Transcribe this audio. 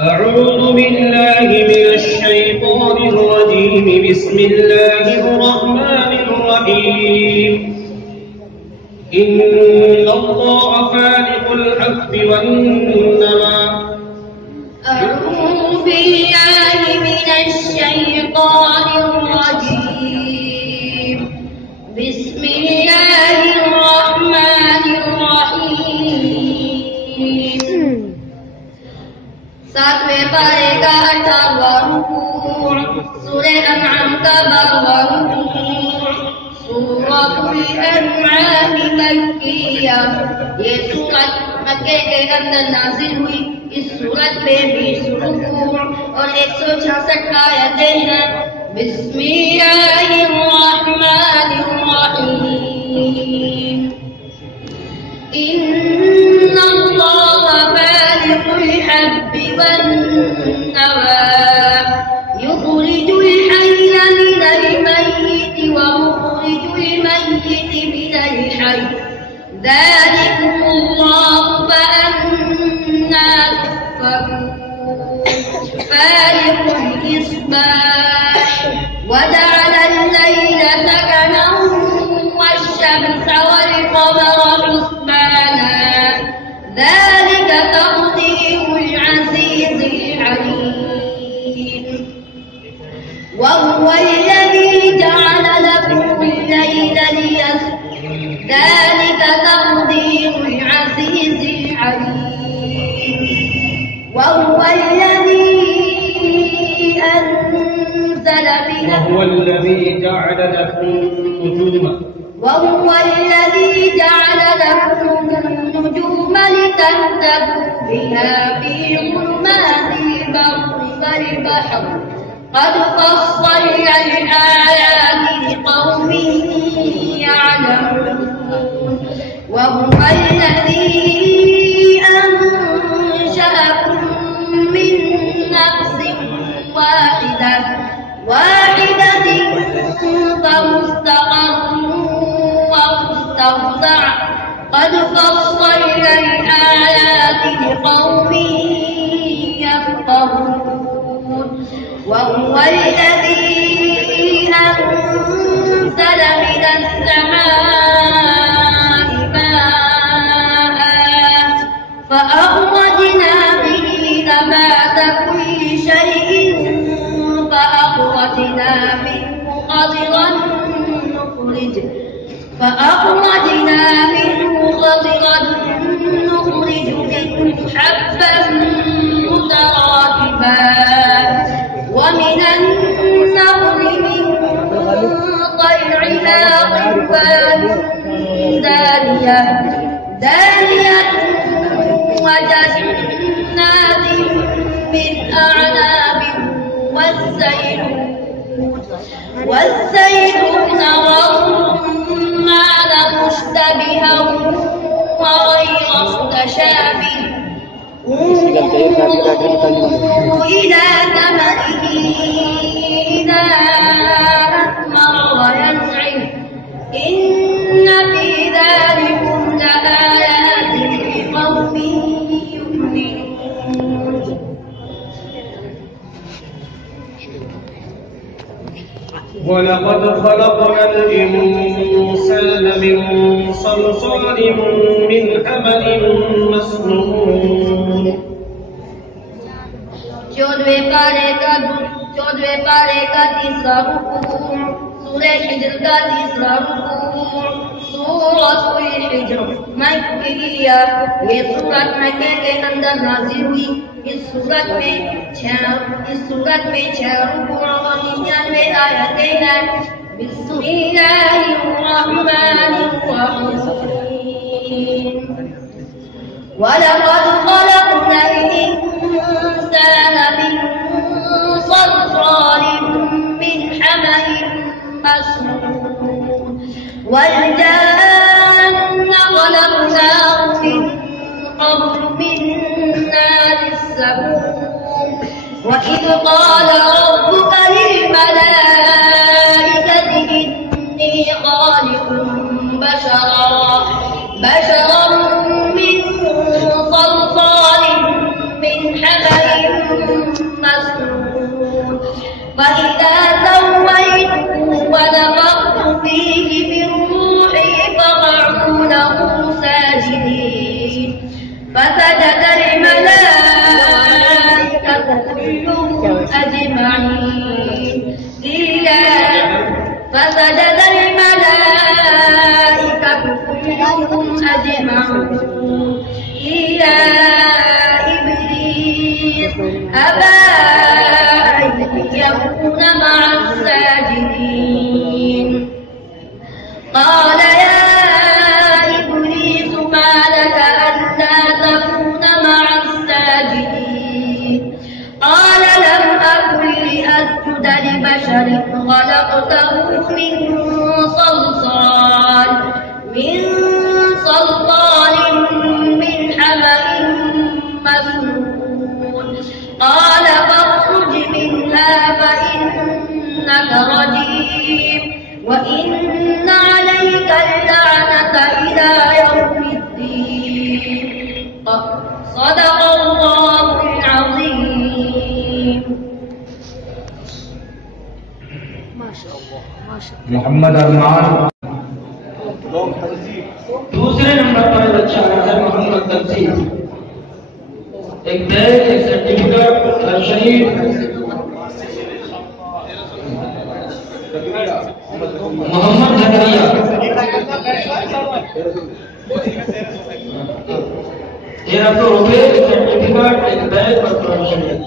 أعوذ بالله من الشيطان الرجيم. بسم الله الرحمن الرحيم. إن الله فالق الحب والنوى. أعوذ بالله من الشيطان الرجيم. بسم الله الرحمن الرحيم. सातवें पारे का 18वां रुकू सूरह अनआम का 12वां रुकू सूरतुल अनआम मक्किया। ये सूरत मक्के के अंदर नाजिल हुई। इस सूरत में 20 रुकू और 166 आयतें हैं। बिस्मिल्लाहिर्रहमानिर्रहीम। इन्नल्लाह फालिकुल हब्बि वन्नवा युखरिजुल हय्य मिनल मय्यिति व मुखरिजुल मय्यिति मिनल हय्य ज़ालिकुमुल्लाहु फअन्ना तुफ़कून। फालिकुल इस्बाह वजअल अल-लैल सकनन वश-शम्स वल-क़मर हुस्बाना ذلك تقدير العزيز العليم. وهو الذي جعل لكم الليل ليسكن ذلك تقدير العزيز العليم. وهو الذي أنزل من وهو الذي جعل لكم النجوم النجوم لتهتدوا بها في ظلمات البر والبحر قد فصلنا الآيات لقوم يعلمون. وهو الذي أنشأكم من نفس واحدة فمستقر ومستودع قد فصلنا الآيات لقوم يفقهون. وهو الذي أنزل من السماء ماء فأخرجنا به نبات كل شيء فأخرجنا منه خضرا نخرج منه حبا متراكبا ومن النخل من طلعها قنوان دانية وجنات من أعناب والزيتون والرمان مشتبها وغير متشابه إلى ثمره إذا أثمر وينعم إن في ذلكم لآيات لقوم يؤمنون. ولقد خلقنا الإنسان من صلصال من حمأ مسنون. 14वें पारे का 3रा रुकू सूरह हिज्र का 3रा रुकू सूरतुल हिज्र मक्किया। ये सूरत मक्के के अंदर नाज़िल हुई। इस सूरत में 6 रुकू और 99 आयतें हैं। बिस्मिल्लाहिर्रहमानिर्रहीम। वलक़द ख़लक़ना الإنسان من صلصال من حمأ مسنون والجان خلقناه من قبل من نار السموم. وإذ قال ربك للملائكة إني خالق بشرا إلا إبليس أبى أن يكون مع الساجدين قال يا إبليس ما لك ألا تكون مع الساجدين قال لم أكن لأسجد لبشر خلقته من صلصال من حمأ مسنون قال فاخرج منها فإنك رجيم وإن عليك اللعنة إلى يوم الدين صدق الله العظيم. मोहम्मद अरमान दूसरे नंबर पर बच्चा आता है मोहम्मद तफसीर एक बैग एक सर्टिफिकेट और शहीद मोहम्मद जकरिया 1300 रुपए सर्टिफिकेट एक बैग और शहीद